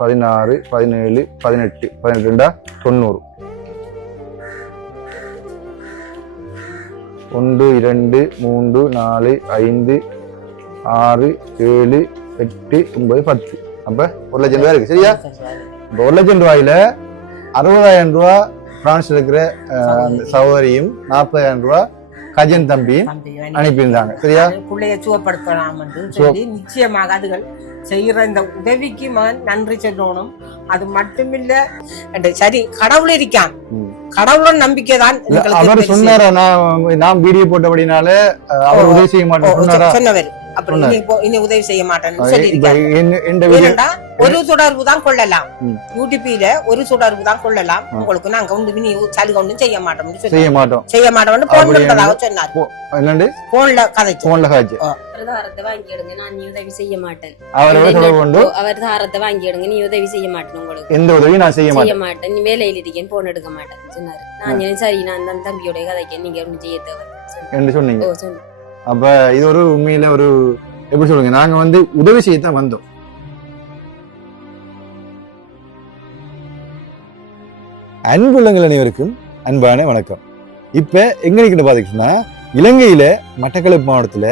பதினாறு பதினேழு பதினெட்டு பதினெட்டு ரெண்டா தொண்ணூறு. ஒன்று இரண்டு மூன்று நாலு ஐந்து ஆறு ஏழு எட்டு ஒன்பது பத்து. அப்போ ஒரு லட்சம் ரூபாய் இருக்குது சரியா? இப்போ ஒரு லட்சம் ரூபாயில் அறுபதாயிரம் ரூபா ஃப்ரான்ஸில் இருக்கிற அந்த சகோதரியும் நாற்பதாயிரம் ரூபா கஜன் தம்பியும் அனுப்பியிருந்தாங்க. சரியா? பிள்ளைய சுவப்படுத்தலாம் என்று சொல்லி நிச்சயமாக அதுகள் செய்யற இந்த உதவிக்கு மகன் நன்றி சொல்லணும். அது மட்டுமில்ல சரி கடவுள் இருக்கான். ம். கடவுளோட நம்பிக்கை தான் இல்ல, அவர் சொன்னாரா? நான் வீடியோ போட்டபடினால அவர் உதவி செய்ய மாட்டேன் சொன்னவர். அப்புறம். இனி உதவி செய்ய மாட்டேன்னு ஏனென்றா ஒரு தொடர்பு தான் கொள்ளலாம். யூடிபியில ஒரு தொடர்பு தான் கொள்ளலாம். உங்களுக்கு நாங்க ஒன்று இனி சலுகை ஒன்றும் செய்ய மாட்டோம்னு செய்ய சொல்லி மாட்டோம். செய்ய மாட்டோம்னு போன்? பண்றதாக சொன்னார். என்னண்டு? போன்ல கதைச்சு. போன்ல காய்ச்சி தாரத்தை வாங்கி எடுங்க நான் நீ உதவி செய்ய மாட்டேன். அவரோட தொடர்பு அவர் தாரத்தை வாங்கி எடுங்க நீ உதவி செய்ய மாட்டேன் உங்களுக்கு. எந்த உதவியும் நான் செய்ய செய்ய மாட்டேன். மாட்டேன். நீ வேலையில் இருக்கேன் போன் எடுக்க மாட்டேன் சொன்னாரு. நான் சொன்னேன், சரி நான் தான் தம்பியோட கதைக்கு நீங்க ஒன்றும் செய்ய தேவை சொன்னேன். என்று சொன்னீங்க. ஓ சொன்னேன் அப்ப இது ஒரு உண்மையில ஒரு எப்படி சொல்லுங்க நாங்க வந்து உதவி செய்யத்தான் வந்தோம். அன்புள்ளங்கள் அனைவருக்கும் அன்பான வணக்கம். இப்ப எங்க நிக்கிற பாத்தீங்கன்னா இலங்கையில மட்டக்களப்பு மாவட்டத்துல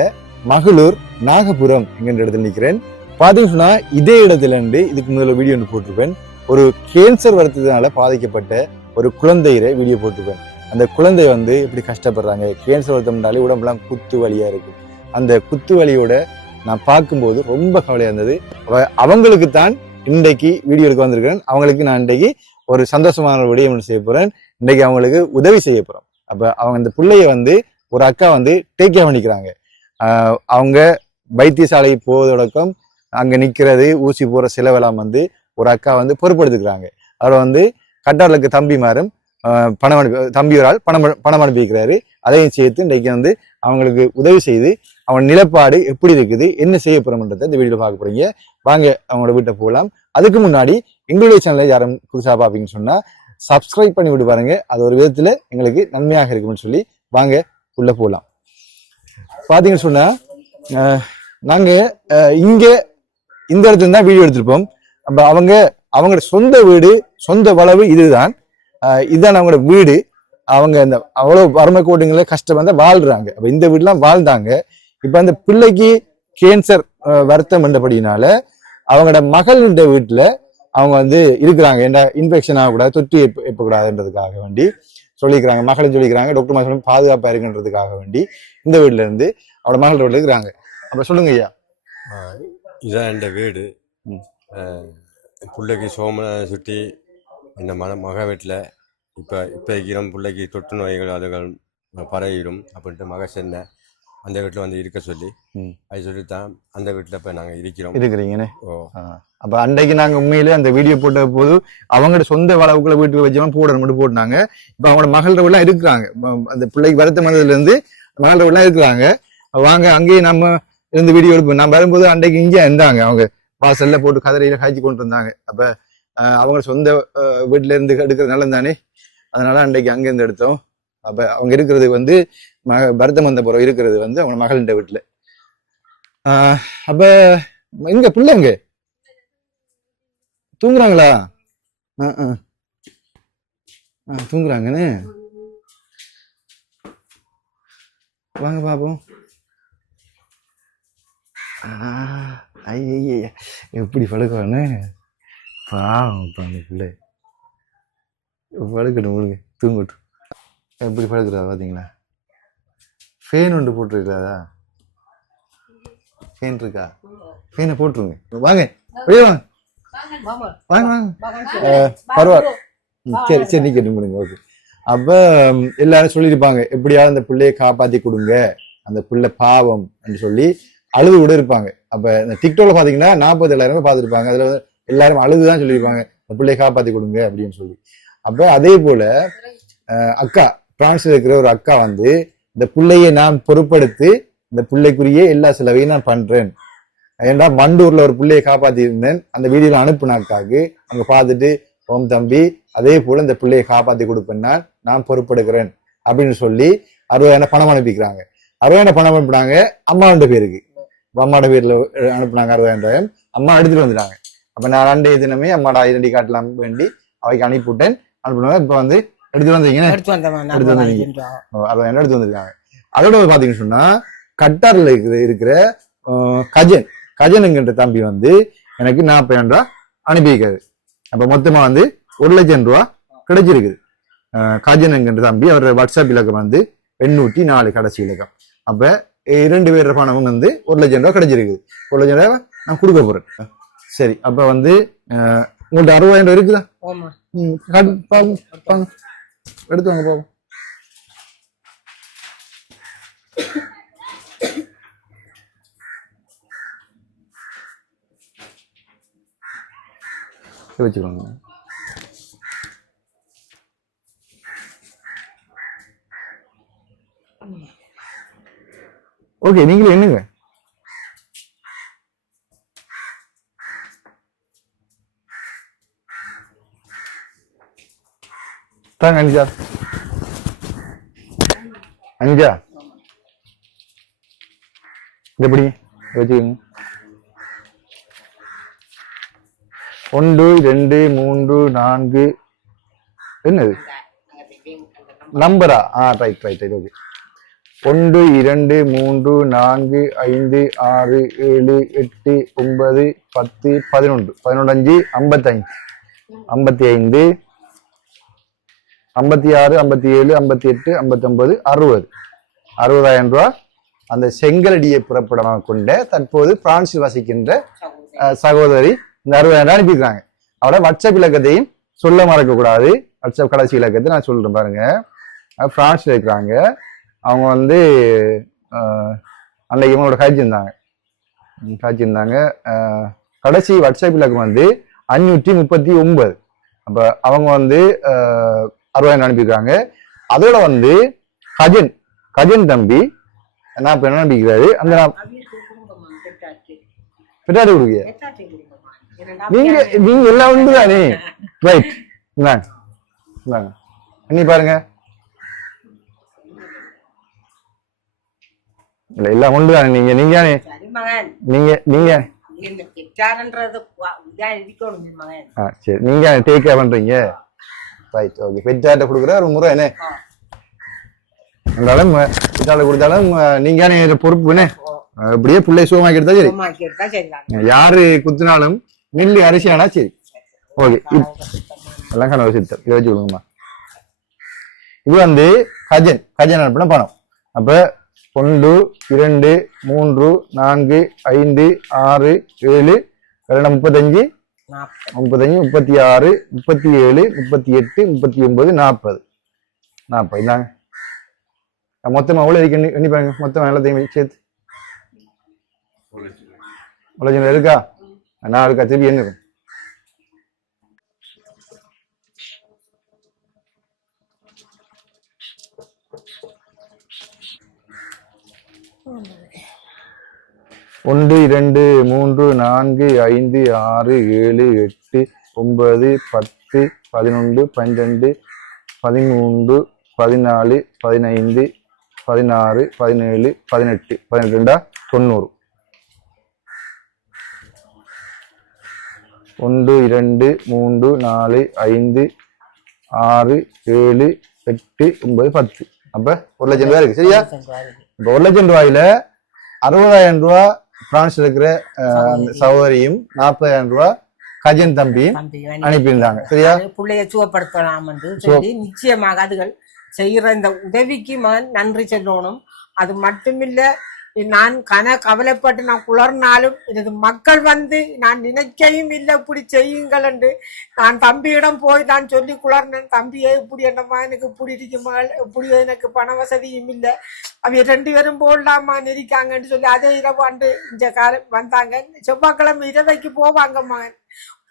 மகளூர் நாகபுரம் என்கின்ற இடத்துல நிக்கிறேன். பாத்தீங்கன்னா சொன்னா இதே இடத்துல இருந்து இதுக்கு முதல்ல வீடியோ ஒன்று போட்டிருப்பேன். ஒரு கேன்சர் வரத்துனால பாதிக்கப்பட்ட ஒரு குழந்தையரை வீடியோ போட்டிருப்பேன். அந்த குழந்தை வந்து இப்படி கஷ்டப்படுறாங்க? கேன்சர் வருத்தம்னாலே உடம்புலாம் குத்து வழியாக இருக்குது அந்த குத்து வலியோட நான் பார்க்கும்போது ரொம்ப கவலையாக இருந்தது. அவங்களுக்கு தான் இன்றைக்கு வீடியோ எடுக்க வந்திருக்கிறேன். அவங்களுக்கு நான் இன்றைக்கு ஒரு சந்தோஷமான விடயம் செய்ய போகிறேன் இன்றைக்கு அவங்களுக்கு உதவி செய்ய போகிறோம் அப்போ அவங்க அந்த பிள்ளைய வந்து ஒரு அக்கா வந்து டேக் கேர் பண்ணிக்கிறாங்க. அவங்க வைத்தியசாலை போவதொடக்கம் அங்கே நிற்கிறது ஊசி போகிற செலவெல்லாம் வந்து ஒரு அக்கா வந்து பொறுப்படுத்துக்கிறாங்க. அவரை வந்து கட்டாருக்கு தம்பிமாரும் மாறும் பணம் அனுப்பி தம்பி ஒரு ஆள் பணம் பணம் அனுப்பியிருக்கிறாரு. அதையும் சேர்த்து இன்றைக்கு வந்து அவங்களுக்கு உதவி செய்து அவன் நிலப்பாடு எப்படி இருக்குது என்ன செய்ய போறோம்ன்றதை இந்த வீடியோல பார்க்க போறீங்க. வாங்க அவங்களோட வீட்டை போகலாம். அதுக்கு முன்னாடி எங்களுடைய சேனலை யாரும் புதுசாக பார்ப்பீங்கன்னு சொன்னால் சப்ஸ்கிரைப் பண்ணி விட்டு பாருங்க. அது ஒரு விதத்தில் எங்களுக்கு நன்மையாக இருக்கும்னு சொல்லி வாங்க உள்ளே போகலாம் பார்த்தீங்கன்னு சொன்னால் நாங்கள் இங்கே இந்த இடத்துல தான் வீடியோ எடுத்திருப்போம். அப்போ அவங்க அவங்களோட சொந்த வீடு சொந்த வளவு இதுதான். இதுதான் அவங்களோட வீடு. அவங்க இந்த அவ்வளவு வறுமை கோட்டுங்கள கஷ்டம் வந்து வாழ்றாங்க. அப்ப இந்த வீடுலாம் வாழ்ந்தாங்க. இப்ப அந்த பிள்ளைக்கு கேன்சர் வருத்தம் என்றபடினால அவங்களோட மகளின் வீட்டுல அவங்க வந்து இருக்கிறாங்க. என்ன இன்ஃபெக்ஷன் ஆகக்கூடாது தொற்று ஏற்ப ஏற்பக்கூடாதுன்றதுக்காக வேண்டி சொல்லிக்கிறாங்க. மகளும் சொல்லிக்கிறாங்க. டாக்டர் மகளும் பாதுகாப்பா இருக்குன்றதுக்காக வேண்டி இந்த வீட்டுல இருந்து அவரோட மகள் வீட்டுல இருக்கிறாங்க. அப்ப சொல்லுங்க ஐயா. இதான் என் வீடு. பிள்ளைக்கு சோமனை சுற்றி இந்த மக மக வீட்டில் இப்போ இப்போ இருக்கிற பிள்ளைக்கு தொற்று நோய்கள் அதுகள் பரவிடும் அப்படின்ட்டு மக சென்ன அந்த வீட்டில் வந்து இருக்க சொல்லி. அது சொல்லி தான் அந்த வீட்டில் இப்போ நாங்கள் இருக்கிறோம். இருக்கிறீங்கன்னு? ஓ. அப்ப அன்றைக்கு நாங்க உண்மையிலே அந்த வீடியோ போட்ட போது அவங்களோட சொந்த வளவுக்குள்ள வீட்டுக்கு வச்சவங்க போடணும் மட்டும் போட்டாங்க இப்ப அவங்களோட மகள் எல்லாம் இருக்கிறாங்க அந்த பிள்ளைக்கு வருத்தம் வந்ததுல இருந்து மகள் எல்லாம் இருக்கிறாங்க வாங்க அங்கேயே நம்ம இருந்து வீடியோ எடுப்போம். நான் வரும்போது அன்றைக்கு இங்கே இருந்தாங்க. அவங்க வாசல்ல போட்டு கதறையில காய்ச்சி கொண்டு இருந்தாங்க அப்ப அவங்க சொந்த அஹ், வீட்டுல இருந்து எடுக்கிறது நல்லது தானே. அதனால அன்றைக்கு அங்கேருந்து எடுத்தோம். அப்ப அவங்க இருக்கிறது வந்து மக பரதம் வந்த இருக்கிறது வந்து அவங்க மகளிண்ட வீட்டுல ஆஹ், அப்ப இங்க பிள்ளைங்க தூங்குறாங்களா? ஆ, ஆ. ஆ, தூங்குறாங்கன்னு. வாங்க பாப்போம். ஐய எப்படி படுக்குவானு பாவம் அந்த பிள்ளை. படுக்கட்டும் உங்களுக்கு. தூங்கட்டும். எப்படி படுக்கிறா பாத்தீங்களா? ஃபேன் ஒன்று போட்டிருக்காதா ஃபேன் இருக்கா? ஃபேனை போட்டுருங்க. வாங்க. வெளியே வாங்க. வாங்க வாங்க. பரவாயில்ல. சரி சரி கேட்டு முடிங்க ஓகே. அப்ப எல்லாரும் சொல்லியிருப்பாங்க எப்படியாவது அந்த பிள்ளையை காப்பாத்தி கொடுங்க. அந்த பிள்ளை பாவம் என்று சொல்லி அழுது கூட இருப்பாங்க. அப்ப இந்த டிக்டாக்ல பாத்தீங்கன்னா நாற்பது எல்லாருமே பார்த்துருப்பாங்க அதுல எல்லாரும் அழுதுதான் சொல்லியிருப்பாங்க. அந்த பிள்ளையை காப்பாத்தி கொடுங்க அப்படின்னு சொல்லி. அப்போ அதே போல அக்கா பிரான்ஸ்ல இருக்கிற ஒரு அக்கா வந்து இந்த பிள்ளையை நான் பொருட்படுத்தி இந்த பிள்ளைக்குரிய எல்லா செலவையும் நான் பண்றேன். ஏன்டா மண்டூர்ல ஒரு பிள்ளையை காப்பாத்தி இருந்தேன் அந்த வீடியோல அனுப்புன அக்காக்கு அங்க பார்த்துட்டு ஓம் தம்பி அதே போல இந்த பிள்ளையை காப்பாத்தி கொடுப்பேன் நான் பொறுப்பெடுக்கிறேன் அப்படின்னு சொல்லி அறுபதாயிரம் பணம் அனுப்பிக்கிறாங்க. அறுபதாயிரம் பணம் அனுப்புனாங்க அம்மாவோட பேருக்கு. அம்மாவோட பேர்ல அனுப்புனாங்க அறுபதாயிரம் அம்மா எடுத்துட்டு வந்துட்டாங்க. அப்ப நான் ரெண்டே தினமே அம்மாடா ஐடென்டி காட்டலாம் வேண்டி அவைக்கு அனுப்பிவிட்டேன். அனுப்பினோம் இப்ப வந்து எடுத்து வந்தீங்க எடுத்து வந்தீங்க. அதை என்ன எடுத்து வந்திருக்காங்க? அதோட பாத்தீங்கன்னு சொன்னா கட்டார்ல இருக்கிற இருக்கிற கஜன். கஜனுங்கிற தம்பி வந்து எனக்கு நாற்பதாயிரம் ரூபா அனுப்பியிருக்காரு. அப்ப மொத்தமா வந்து ஒரு லட்சம் ரூபா கிடைச்சிருக்குது. கஜனுங்கிற தம்பி அவர் வாட்ஸ்அப் இலக்கம் வந்து எண்ணூற்றி நாலு கடைசி இலக்கம். அப்ப இரண்டு பேர் பணமும் வந்து ஒரு லட்சம் ரூபா கிடைச்சிருக்குது. ஒரு லட்சம் ரூபா நான் கொடுக்க போறேன். சரி அப்ப வந்து உங்கள்ட்ட அறுபதாயிரம் ரூபா இருக்குதா? ம், காட்டு, பாருங்க, பாருங்க. எடுத்து வாங்க பாப்போம். வச்சுக்கோங்க. ஓகே நீங்களும் என்னங்க தாங்க அஞ்சா அஞ்சா எப்படி வச்சுக்கோங்க ஒன்று ரெண்டு மூன்று நான்கு. என்னது? நம்பரா ஆ ரைட் ரைட் ரைட் ஓகே ஒன்று இரண்டு மூன்று நான்கு ஐந்து ஆறு ஏழு எட்டு ஒன்பது பத்து பதினொன்று. பதினொன்று அஞ்சு ஐம்பத்தஞ்சு. ஐம்பத்தி ஐந்து. ஐம்பத்தி ஆறு ஐம்பத்தி ஏழு ஐம்பத்தி எட்டு ஐம்பத்தொன்பது அறுபது. அறுபதாயிரம் ரூபா அந்த செங்கலடியை புறப்படமாக கொண்ட தற்போது பிரான்சில் வசிக்கின்ற சகோதரி இந்த அறுபதாயிரம் ரூபாய் அனுப்பியிருக்காங்க. அவட வாட்ஸ்அப் இலக்கத்தையும் சொல்ல மறக்கக்கூடாது. வாட்ஸ்அப் கடைசி இலக்கத்தை நான் சொல்கிறேன் பாருங்க. பிரான்ஸில் இருக்கிறாங்க. அவங்க வந்து அன்னைக்கு இவங்களோட காய்ச்சிருந்தாங்க இருந்தாங்க. காய்ச்சிருந்தாங்க இருந்தாங்க. கடைசி வாட்ஸ்அப் இலக்கம் வந்து அஞ்சூற்றி முப்பத்தி ஒன்பது. அப்போ அவங்க வந்து அறுபதாயிரம் அனுப்பியிருக்காங்க? அதோட வந்து கஜன் கஜன் தம்பி நான் இப்ப என்ன நம்பிக்கிறாரு அந்த பின்னாடி கொடுக்க நீங்க நீங்க எல்லாம் உண்டு தானே ரைட் இந்தாங்க. இந்தாங்க. நீ பாருங்க. இல்ல எல்லாம் உண்டு தானே நீங்க நீங்க நீங்க. நீங்க நீங்க டேக் கேர் பண்றீங்க? ரைட் ஓகே பெற்றாட்ட கொடுக்குற ஒரு முறை என்ன. இருந்தாலும் பெற்றாட்ட கொடுத்தாலும் நீங்க பொறுப்பு என்ன? அப்படியே பிள்ளை சுகமாக்கி எடுத்தா சரி. யாரு குத்துனாலும் நெல்லு அரிசி ஆனா சரி. ஓகே எல்லாம் கனவு சித்தம் இதை வச்சு கொடுங்கம்மா. இது வந்து கஜன். கஜன் அனுப்பின பணம். அப்ப ஒன்று இரண்டு மூன்று நான்கு ஐந்து ஆறு ஏழு இரண்டு முப்பத்தஞ்சு முப்பத்தஞ்சு முப்பத்தி ஆறு முப்பத்தி ஏழு முப்பத்தி எட்டு முப்பத்தி ஒன்பது நாற்பது. நாற்பது இந்தாங்க. மொத்தமா எவ்வளோ இருக்கு? எண்ணி எண்ணி பாருங்க. மொத்தம் எல்லாத்தையும் சேர்த்து. சின்ன இருக்கா. நான் இருக்கா? திருப்பி என்ன ஒன்று இரண்டு மூன்று நான்கு ஐந்து ஆறு ஏழு எட்டு ஒன்பது பத்து பதினொன்று பன்னிரெண்டு பதிமூன்று பதினாலு பதினைந்து பதினாறு பதினேழு பதினெட்டு பதினெட்டு ரெண்டா? தொண்ணூறு. ஒன்று இரண்டு மூன்று நாலு ஐந்து ஆறு ஏழு எட்டு ஒன்பது பத்து. அப்ப ஒரு லட்சம் ரூபாய் இருக்கு. சரியா? இப்போ ஒரு லட்சம் ரூபாயில அறுபதாயிரம் ரூபாய் பிரான்ஸ்ல இருக்கிற சகோதரியும் நாற்பதாயிரம் ரூபாய் கஜன் தம்பியும் தம்பி அனுப்பியிருந்தாங்க. சரியா? பிள்ளைய சுகப்படுத்தலாம் என்று சொல்லி நிச்சயமாக அதுகள் செய்யற இந்த உதவிக்கு மகன் நன்றி சொல்லணும். அது மட்டுமில்ல நான் கன கவலைப்பட்டு நான் குளர்னாலும் எனது மக்கள் வந்து நான் நினைக்கையும் இல்லை இப்படி செய்யுங்கள் என்று. நான் தம்பியிடம் போய் நான் சொல்லி குளர்னேன் தம்பியே இப்படி என்னம்மா எனக்கு இப்படி இருக்குமா இப்படி எனக்கு பண வசதியும் இல்லை. அவங்க ரெண்டு பேரும் போடலாமா நெரிக்காங்கன்னு சொல்லி அதே இரவு அன்று இந்த காலம் வந்தாங்க. செவ்வாய்க்கிழமை இரவைக்கு போவாங்க மகன்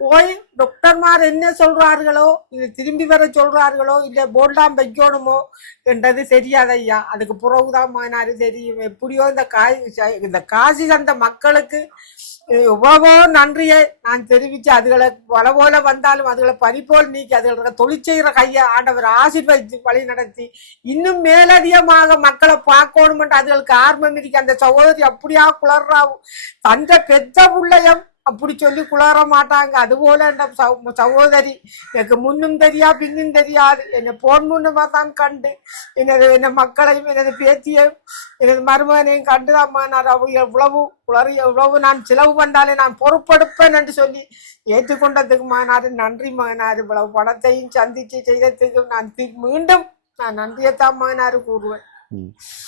போய் டாக்டர்மார் என்ன சொல்றார்களோ இது திரும்பி வர சொல்றார்களோ இல்ல போல்டாம் வைக்கணுமோ என்றது தெரியாது ஐயா. அதுக்கு பிறகுதான் மானாரு தெரியும். எப்படியோ இந்த காசி இந்த காசி தந்த மக்களுக்கு எவ்வளவோ நன்றியை நான் தெரிவிச்சு அதுகளை வள போல வந்தாலும் அதுகளை பறிப்போல் நீக்கி அதுகளை தொழிற்செய்கிற கையை ஆண்டவர் ஆசீர்வதித்து வழி நடத்தி இன்னும் மேலதிகமாக மக்களை பார்க்கணும் அதுகளுக்கு ஆர்வம் இருக்கு. அந்த சகோதரி அப்படியா குளர்றாவும் தந்த பெத்த பிள்ளையம் அப்படி சொல்லி குளற மாட்டாங்க. அதுபோல இந்த சகோதரி எனக்கு முன்னும் தெரியா பின்னும் தெரியாது. என்னை போன் முன்னுமா தான் கண்டு எனது என்ன மக்களையும் எனது பேத்தியையும் எனது மருமகனையும் கண்டுதாம்மா. நான் எவ்வளவு குளறி எவ்வளவு நான் செலவு பண்ணாலே நான் பொறுப்பெடுப்பேன் என்று சொல்லி ஏற்றுக்கொண்டதுக்கு மாநாடு நன்றி மகனார். இவ்வளவு பணத்தையும் சந்திச்சு செய்ததுக்கு நான் மீண்டும் நான் நன்றியத்தான் மகனாரு கூறுவேன்.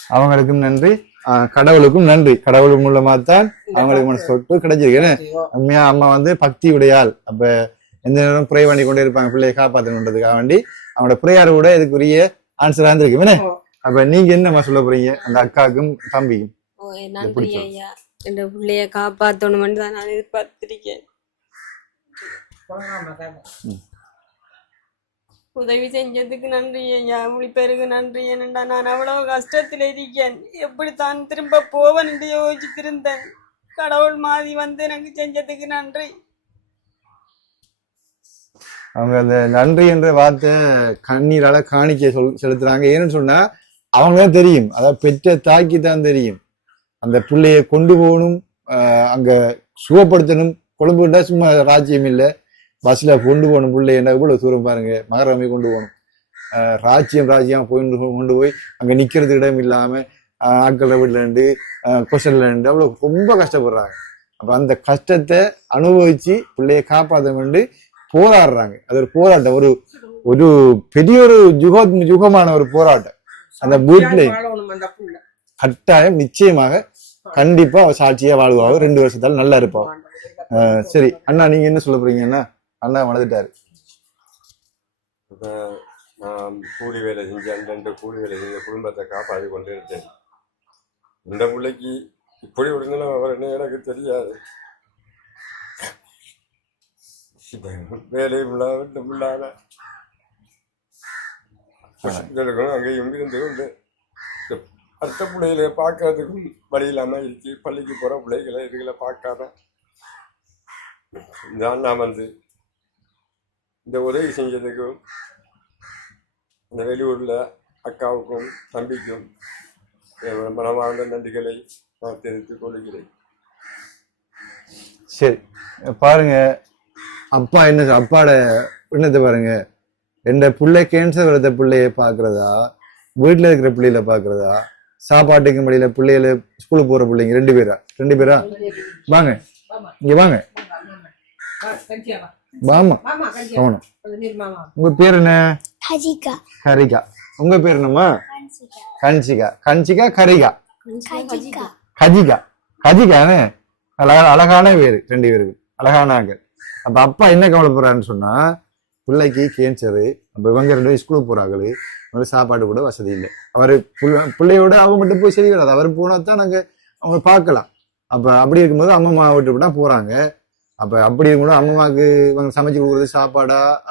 அவங்களுக்கும் நன்றி. ஆஹ் கடவுளுக்கும் நன்றி. கடவுள் மூலமா தான் அவங்களுக்கு மனசு தொட்டு கிடைச்சிருக்கு. ஏன்னா, உண்மையா அம்மா வந்து பக்தி உடையாள். அப்ப எந்த நேரம் ப்ரே பண்ணி கொண்டே இருப்பாங்க பிள்ளையை காப்பாற்றணுன்றதுக்காக வேண்டி அவங்களோட ப்ரேயர் கூட இதுக்குரிய ஆன்சரா இருந்திருக்கு என்ன. அப்ப நீங்க என்னம்மா சொல்ல போறீங்க? அந்த அக்காவுக்கும் தம்பிக்கும். ஐயா. என் பிள்ளைய காப்பாத்தணும்னு தான் நான் எதிர்பார்த்திருக்கேன். உதவி செஞ்சதுக்கு நன்றி ஐயா. இப்படி பேருக்கு நன்றி என்னண்டா நான் அவ்வளவு கஷ்டத்தில் இருக்கேன். எப்படி தான் திரும்ப போவேன் என்று யோசித்திருந்தேன். கடவுள் மாதிரி வந்து எனக்கு செஞ்சதுக்கு நன்றி. அவங்க அந்த நன்றி என்ற வார்த்தை கண்ணீரால காணிக்க சொல் செலுத்துறாங்க. ஏன்னு சொன்னா அவங்க தான் தெரியும். அதாவது பெற்ற தாக்கி தான் தெரியும். அந்த பிள்ளைய கொண்டு போகணும் அங்கே அங்க சுகப்படுத்தணும். கொழும்பு சும்மா ராஜ்யம் இல்லை. பஸ்ல கொண்டு போகணும் பிள்ளைய என்ன இவ்வளவு தூரம் பாருங்க மகரமே கொண்டு போகணும். ராஜ்யம் ராஜ்யம் போய் கொண்டு போய் அங்க நிக்கிறது இடம் இல்லாம ஆஹ் ஆட்கள் வீட்டுல இருந்து கொஸ்டன்ல இருந்து அவ்வளவு ரொம்ப கஷ்டப்படுறாங்க. அப்ப அந்த கஷ்டத்தை அனுபவிச்சு பிள்ளைய காப்பாற்ற வேண்டி போராடுறாங்க. அது ஒரு போராட்டம் ஒரு ஒரு பெரிய ஒரு யுக யுகமான ஒரு போராட்டம். அந்த வீட்டுல புள்ள. கட்டாயம் நிச்சயமாக கண்டிப்பா அவ சாட்சியா வாழ்வாங்க ரெண்டு வருஷத்தால நல்லா இருப்பாங்க ஆஹ் சரி அண்ணா நீங்க என்ன சொல்ல போறீங்கன்னா அண்ணா வளர்ந்துட்டாரு. இப்போ நான் கூலி வேலை செஞ்சு ரெண்டு கூலி வேலை செஞ்ச குடும்பத்தை காப்பாற்றி கொண்டு இருந்தேன் இந்த பிள்ளைக்கு இப்படி ஒரு அவர் வரணும் எனக்கு தெரியாது. வேலையும் இல்லாத இன்னும் இல்லாத ஹாஸ்பிட்டலுக்கும் அங்கேயும் இருந்து கொண்டு அடுத்த பிள்ளைகளை பார்க்கறதுக்கும் வழி இல்லாமல் இருக்கு. பள்ளிக்கு போகிற பிள்ளைகளை இதுகளை பார்க்காம இந்த அண்ணா வந்து இந்த உதவி செஞ்சதுக்கும் இந்த வெளியூரில் அக்காவுக்கும் தம்பிக்கும் என் மனமார்ந்த நன்றிகளை நான் தெரிவித்துக் கொள்கிறேன். சரி பாருங்க. அப்பா என்ன அப்பாட என்னத்தை பாருங்க. எந்த பிள்ளை கேன்சர் வரத பிள்ளைய பாக்குறதா வீட்டுல இருக்கிற பிள்ளைகளை பாக்குறதா சாப்பாட்டுக்கு மடியில பிள்ளைகள ஸ்கூலுக்கு போற பிள்ளைங்க ரெண்டு பேரா? ரெண்டு பேரா? வாங்க. இங்க வாங்க. மாமா, மாமா. உங்க பேர் என்ன? Kajika. ஹரிகா உங்க பேர் என்னம்மா. கன்சிகா. கன்சிகா. கரிகா. கஜிகா. கஜிகானே அழகா அழகான பேரு ரெண்டு பேருக்கு அழகான ஆக்கள் அப்ப அப்பா என்ன கவலைப்படுறான்னு சொன்னா பிள்ளைக்கு கேன்சரு அப்ப இவங்க ரெண்டு பேரும் ஸ்கூலுக்கு போறாங்களு. அவங்களுக்கு சாப்பாடு கூட வசதி இல்லை. அவரு புள்ள- பிள்ளையோட அவங்க மட்டும் போய் சரி வராது. அவர் போனா தான் நாங்க அவங்க பார்க்கலாம். அப்ப அப்படி இருக்கும்போது அம்மம்மா விட்டு விட்டா போறாங்க. அப்ப அப்படி இருக்கும்போது அம்மம்மாவுக்கு இவங்க சமைச்சு கொடுக்குறது சாப்பாடா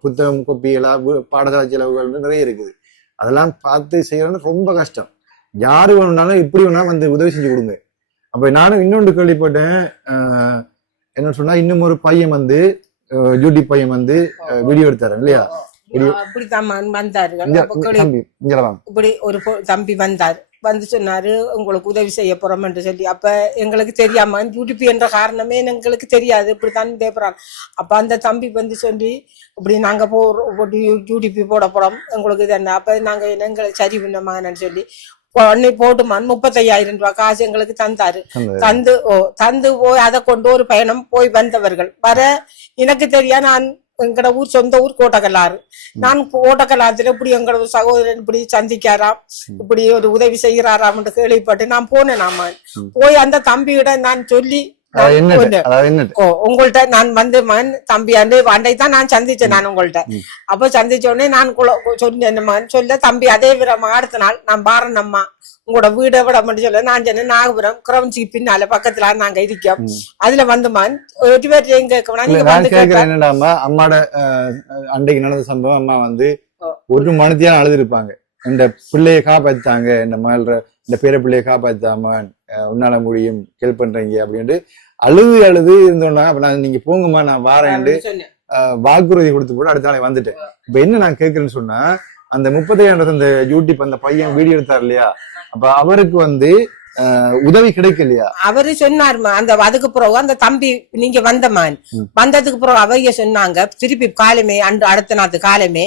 புத்தகம் கொப்பிகளா பாடசாலை செலவுகள் நிறைய இருக்குது. அதெல்லாம் பார்த்து செய்யறது ரொம்ப கஷ்டம். யாரு வேணும்னாலும் எப்படி வேணாலும் வந்து உதவி செஞ்சு கொடுங்க. அப்ப நானும் இன்னொன்று கேள்விப்பட்டேன். என்ன சொன்னா இன்னும் ஒரு பையன் வந்து யூடியூப் பையன் வந்து வீடியோ எடுத்தாரு இல்லையா? கிளி- தம்பி இப்படி ஒரு தம்பி வந்தார். வந்து சொன்னாரு உங்களுக்கு உதவி செய்ய போறோம் என்று சொல்லி. அப்ப எங்களுக்கு தெரியாம யூடிபி என்ற காரணமே எங்களுக்கு தெரியாது இப்படித்தான் தேப்புறாங்க அப்ப அந்த தம்பி வந்து சொல்லி இப்படி நாங்க போறோம் யூடிபி போட போறோம் உங்களுக்கு இது என்ன? அப்ப நாங்க எங்களுக்கு சரி பண்ணமாங்கன்னு சொல்லி உடனே போட்டுமான் முப்பத்தையாயிரம் ரூபாய் காசு எங்களுக்கு தந்தாரு. தந்து ஓ தந்து போய் அதை கொண்டு ஒரு பயணம் போய் வந்தவர்கள். வர எனக்கு தெரியா நான் எங்கட ஊர் சொந்த ஊர் கோட்டக்கல்லாறு. நான் கோட்டக்கல்லாத்துல இப்படி எங்களோட சகோதரன் இப்படி சந்திக்காராம் இப்படி ஒரு உதவி செய்கிறாராம் என்று கேள்விப்பட்டு நான் போனேன் நாம. போய் அந்த தம்பியிடம் நான் சொல்லி உங்கள்ட்ட நான் வந்து மகன் தம்பி அண்டு அண்டை தான் நான் சந்திச்சேன் நான் உங்கள்ட்ட. அப்ப சந்திச்ச உடனே நான் சொன்னேன் மகன் சொல்ல தம்பி அதே விரமா அடுத்த நாள் நான் பாரன் அம்மா உங்களோட வீடை விட மட்டும் சொல்ல நான் சொன்னேன் நாகபுரம் கிரவஞ்சிக்கு பின்னால பக்கத்துல நாங்க இருக்கோம். அதுல வந்து மகன் ஒரு பேர் என்னடாமா அம்மாட அன்றைக்கு நடந்த சம்பவம் அம்மா வந்து. ஒரு மனத்தியான அழுதுருப்பாங்க. இந்த பிள்ளைய காப்பாத்தாங்க இந்த மகள இந்த பேர பிள்ளைய காப்பாத்தாம அஹ், உன்னால முடியும். ஹெல்ப் பண்றீங்க அப்படின்ட்டு அழுது அழுது இருந்தோம்னா அப்ப நான் நீங்க போங்கம்மா நான் வாரேன்ட்டு வாக்குறுதி கொடுத்து போட்டு அடுத்த நாளே வந்துட்டேன். இப்ப என்ன நான் கேட்கறேன்னு சொன்னா அந்த முப்பத்தையாயிரம் அந்த யூடியூப் அந்த பையன் வீடியோ எடுத்தார் இல்லையா? அப்ப அவருக்கு வந்து உதவி கிடைக்கலையா அவரு சொன்னாருமா அந்த அதுக்கு பிறகு அந்த தம்பி நீங்க வந்தமான் ம். வந்ததுக்கு பிறகு அவங்க சொன்னாங்க திருப்பி காலமே அன்று அடுத்த நாத்து காலமே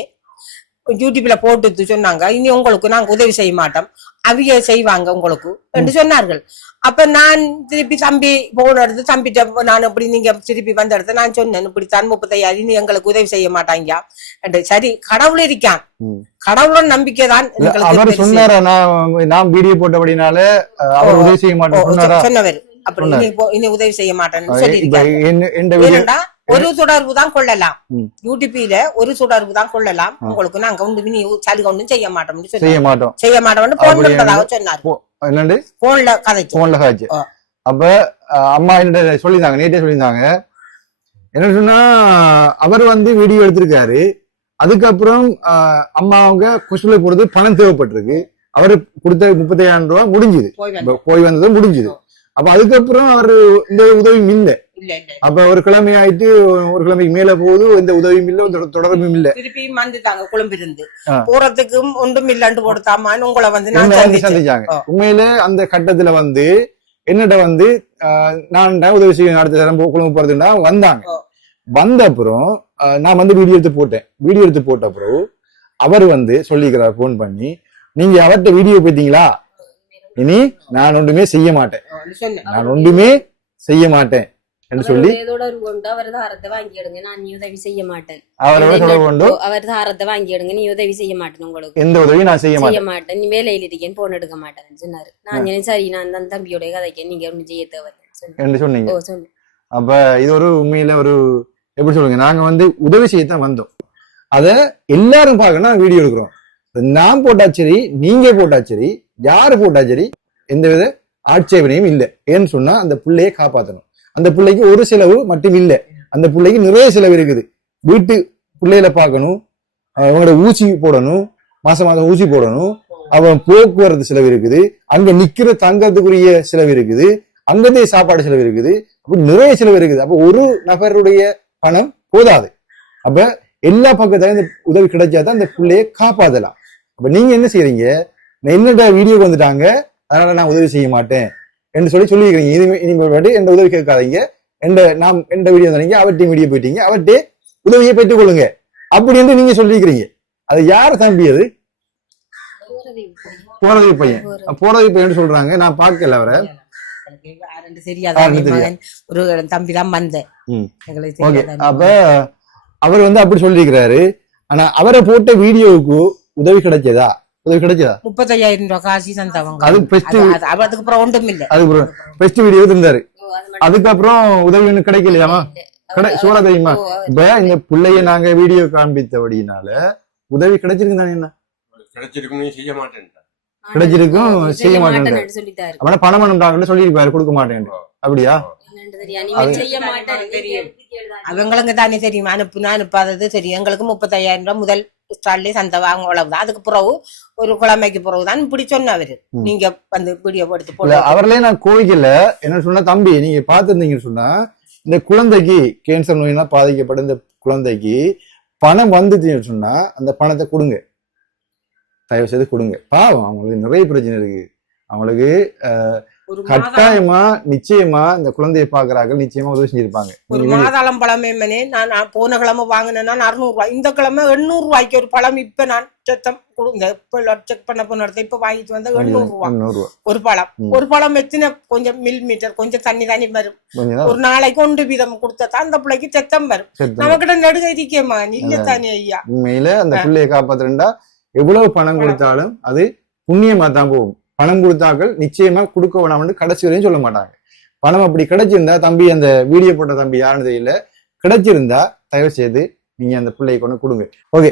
யூடியூப்ல போட்டு சொன்னாங்க இனி உங்களுக்கு நாங்க உதவி செய்ய மாட்டோம். அவிய செய்வாங்க உங்களுக்கு. என்று சொன்னார்கள். அப்ப நான் திருப்பி தம்பி போன எடுத்து தம்பிட்ட நான் இப்படி நீங்க திருப்பி வந்த இடத்த நான் சொன்னேன் இப்படி தான் முப்பத்தையாயிரம் இனி எங்களுக்கு உதவி செய்ய மாட்டாங்க என்று. சரி கடவுள் இருக்கான். கடவுளோட நம்பிக்கை தான் அவர். சொன்னாரா நான் வீடியோ போட்டபடினால அவர் உதவி செய்ய மாட்டேன் சொன்னவர். அப்படி. இனி உதவி செய்ய மாட்டேன்னு இப்ப சொல்லியிருக்காரு ஒரு தொடர்பு தான் கொள்ளலாம். ம். யூடியூப்ல ஒரு தொடர்பு தான் கொள்ளலாம். உங்களுக்கு நாங்க ஒன்று இனி சலுகை ஒன்றும் செய்ய மாட்டோம்னு செய்ய மாட்டோம். செய்ய மாட்டோம்னு போன் பண்றதாக சொன்னார். என்னண்டு போன்ல கதைக்கு போன்ல காய்ச்சி ஆ. அப்ப அம்மா என்ன சொல்லியிருந்தாங்க நேற்றே சொல்லியிருந்தாங்க. என்ன சொன்னா அவர் வந்து வீடியோ எடுத்திருக்காரு. அதுக்கப்புறம் அம்மா அவங்க கொசுல போறது பணம் தேவைப்பட்டிருக்கு. அவரு கொடுத்த முப்பத்தாயிரம் ரூபாய் முடிஞ்சுது. போய் வந்ததும் முடிஞ்சுது. அப்ப அதுக்கப்புறம் அவரு இந்த உதவியும் இல்ல அப்ப ஒரு கிழமை ஆயிட்டு ஒரு கிழமைக்கு மேல போகுது எந்த உதவியும் இல்ல தொடர்பும் இல்ல. திருப்பி வந்துட்டாங்க குழம்பிருந்து. போறதுக்கும் ஒன்றும் இல்லைன்னு கொடுத்தாமான்னு உங்களை வந்து சந்திச்சாங்க. உண்மையிலே அந்த கட்டத்துல வந்து என்னட்ட வந்து நான் உதவி செய்ய அடுத்த தரம் குழும்பு போறதுன்னா வந்தாங்க. வந்த அப்புறம் நான் வந்து வீடியோ எடுத்து போட்டேன். வீடியோ எடுத்து போட்ட அப்புறம் அவர் வந்து சொல்லிக்கிறார் ஃபோன் பண்ணி நீங்க அவர்கிட்ட வீடியோ போயிட்டீங்களா இனி நான் ஒன்றுமே செய்ய மாட்டேன். நான் ஒன்றுமே செய்ய மாட்டேன். என்று சொல்லி ஏதோட ஒரு கொண்டு அவர் தாரத்தை வாங்கி எடுங்க நான் நீ உதவி செய்ய மாட்டேன். அவரோட தொடர்பு கொண்டு அவர் தாரத்தை வாங்கி எடுங்க நீ உதவி செய்ய மாட்டேன் உங்களுக்கு. எந்த உதவியும் நான் செய்ய செய்ய மாட்டேன். மாட்டேன். நீ வேலையில் இருக்கேன் போன் எடுக்க மாட்டேன்னு சொன்னாரு. நான் சரி நான் தான் தம்பியோட கதைக்கு நீங்க ஒன்றும் செய்ய என்று சொன்னீங்க. அப்ப இது ஒரு உண்மையில ஒரு எப்படி சொல்லுங்க நாங்க வந்து உதவி செய்யத்தான் வந்தோம். அத எல்லாரும் பார்க்கணும் வீடியோ எடுக்கிறோம். நான் போட்டா சரி நீங்க போட்டா சரி யாரு போட்டா சரி எந்தவித ஆட்சேபனையும் இல்லை. ஏன்னு சொன்னா அந்த பிள்ளையை காப்பாத்தணும். அந்த பிள்ளைக்கு ஒரு செலவு மட்டும் இல்லை. அந்த பிள்ளைக்கு நிறைய செலவு இருக்குது. வீட்டு பிள்ளைகளை பார்க்கணும் அவங்களோட ஊசி போடணும் மாசம் மாசம் ஊசி போடணும். அவன் போக்குவரத்து செலவு இருக்குது. அங்க நிக்கிற தங்கத்துக்குரிய செலவு இருக்குது. அங்கதே சாப்பாடு செலவு இருக்குது. அப்ப நிறைய செலவு இருக்குது. அப்ப ஒரு நபருடைய பணம் போதாது. அப்ப எல்லா பக்கத்தையும் இந்த உதவி கிடைச்சாதான் அந்த பிள்ளைய காப்பாத்தலாம். அப்ப நீங்க என்ன செய்யறீங்க நான் என்னடா வீடியோக்கு வந்துட்டாங்க? அதனால நான் உதவி செய்ய மாட்டேன். என்று சொல்லி சொல்லியிருக்கீங்க இனிமே இனிமேல் எந்த உதவி கேட்காதீங்க. எந்த நாம் எந்த வீடியோ வந்தீங்க அவர்கிட்ட வீடியோ போயிட்டீங்க அவர்கிட்ட உதவியை பெற்றுக் கொள்ளுங்க அப்படி என்று நீங்க சொல்லியிருக்கிறீங்க. அது யார் தம்பி அது போறதை பையன் போறதை பையன் சொல்றாங்க. நான் பார்க்கல அவரை. ஒரு தம்பி தான் வந்தேன் அப்ப அவர் வந்து அப்படி சொல்லியிருக்கிறாரு. ஆனா அவரை போட்ட வீடியோவுக்கு உதவி கிடைச்சதா? உதவி கிடைச்சதா முப்பத்தையாயிரம் ரூபாய் காசு தந்தவங்க. அது பெஸ்ட் அது- அது- அது அதுக்கு அப்புறம் ஒன்றும் இல்ல அது பெஸ்ட் வீடியோ அது மட்டும் அதுக்கப்புறம் உதவி ஒண்ணு கிடைக்கலையாமா. கடை சோழ தெரியுமா? இப்ப இந்த பிள்ளைய நாங்க வீடியோ காண்பித்தபடினால உதவி கிடைச்சிருக்கு தானே என்ன? கிடைச்சிருக்கும் செய்ய மாட்டேன் கிடைச்சிருக்கும், செய்ய மாட்டேன். அவன பணம் பண்ணாங்கன்னு சொல்லியிருப்பாரு கொடுக்க மாட்டேன் அப்படியா? அது-. அவங்களுக்கு தானே தெரியும். அனுப்புனா அனுப்பாதது தெரியும். எங்களுக்கு முப்பத்தையாயிரம் ரூபாய் முதல் ஸ்டார்ட்லயே சந்தை வாங்க அவ்வளவுதான் அதுக்கு பிறகு ஒரு கிழமைக்கு பிறகு தான் இப்படி சொன்னவரு. ம். நீங்க வந்து வீடியோ எடுத்து போட்டு அவர்களே நான் கோவிக்கல. என்ன சொன்னா தம்பி நீங்க பார்த்திருந்தீங்கன்னு சொன்னா இந்த குழந்தைக்கு கேன்சர் நோயினால் பாதிக்கப்பட்ட இந்த குழந்தைக்கு பணம் வந்துச்சுன்னு சொன்னா அந்த பணத்தை கொடுங்க. தயவு செய்து கொடுங்க. பாவம் அவங்களுக்கு நிறைய பிரச்சனை இருக்கு. அவங்களுக்கு மாதம் கட்டாயமா நிச்சயமா இந்த குழந்தையை பாக்குறாங்க நிச்சயமா உதவி செஞ்சிருப்பாங்க. ஒரு மாதாளம் பழம் மேமனே நான் போன கிழமை வாங்கினேன்னா அறுநூறு ரூபாய். இந்த கிழமை எண்ணூறு ரூபாய்க்கு ஒரு பழம் இப்ப நான் செத்தம். கொடுங்க இப்ப செக் பண்ண போன இடத்த இப்ப வாங்கிட்டு வந்த எண்ணூறு ரூபாய். ஒரு பழம். ஒரு பழம் எத்தனை? கொஞ்சம் மில் மீட்டர் கொஞ்சம் தண்ணி தண்ணி வரும். ஒரு நாளைக்கு ஒன்று வீதம் கொடுத்தா அந்த பிள்ளைக்கு செத்தம் வரும். நமக்கிட்ட நடுக இருக்கேம்மா இல்ல தானே ஐயா. உண்மையில அந்த. பிள்ளையை காப்பாத்துறா எவ்வளவு பணம் கொடுத்தாலும் அது புண்ணியமா தான் போகும். பணம் கொடுத்தாக்கள் நிச்சயமா கொடுக்க வேணாம்னு கடைசி வரையும் சொல்ல மாட்டாங்க. பணம் அப்படி கிடைச்சிருந்தா தம்பி அந்த வீடியோ போட்ட தம்பி யாருன்னு தெரியல. கிடைச்சிருந்தா தயவு செய்து நீங்க அந்த பிள்ளையை கொண்டு கொடுங்க. ஓகே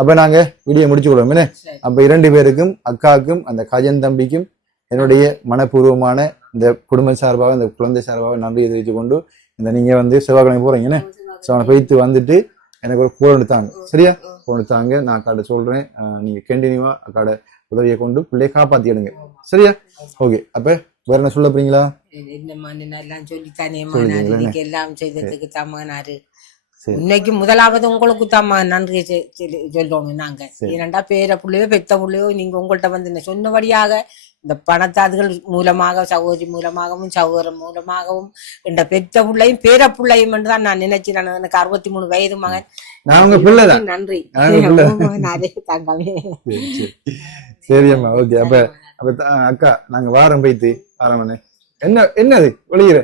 அப்ப நாங்க வீடியோ முடிச்சு விடுவோம் என்ன. அப்ப இரண்டு பேருக்கும் அக்காவுக்கும் அந்த கஜன் தம்பிக்கும் என்னுடைய மனப்பூர்வமான இந்த குடும்ப சார்பாக இந்த குழந்தை சார்பாக நன்றியை தெரிவித்துக் கொண்டு இந்த நீங்க வந்து செவ்வாய்க்கிழமை போறீங்க. என்ன? ஸோ அவனை போய்த்து வந்துட்டு எனக்கு ஒரு ஃபோன் எடுத்தாங்க. சரியா? ஃபோன் எடுத்தாங்க. நான் அக்காட்ட சொல்றேன். நீங்க கண்டினியூவா அக்காட உதவியை கொண்டு பிள்ளையை காப்பாத்திடுங்க சரியா? ஓகே அப்ப வேற என்ன சொல்ல போறீங்களா? எல்லாம் சொல்லித்தானே? நீங்க எல்லாம் செய்ததுக்கு சரி. இன்னைக்கு முதலாவது உங்களுக்கு தான் நன்றி செ- செ- சொல்லணும் நாங்க. சரி. ஏனண்டா பேர புள்ளையோ பெத்த புள்ளையோ நீங்க உங்கள்ட்ட வந்து சொன்னபடியாக இந்த பணத்தாதுகள் மூலமாக சகோதரி மூலமாகவும் சகோதரன் மூலமாகவும் இந்த பெத்த புள்ளையும் பேர புள்ளையும் தான் நான் நினைச்சு நான் எனக்கு அறுபத்தி மூணு வயது மகன். நன்றி. தங்கமே. சரி, அம்மா ஓகே அப்ப அப்ப அக்கா நாங்க வாரம் போய்த்து வாரம் என்ன என்னது? வெளியிற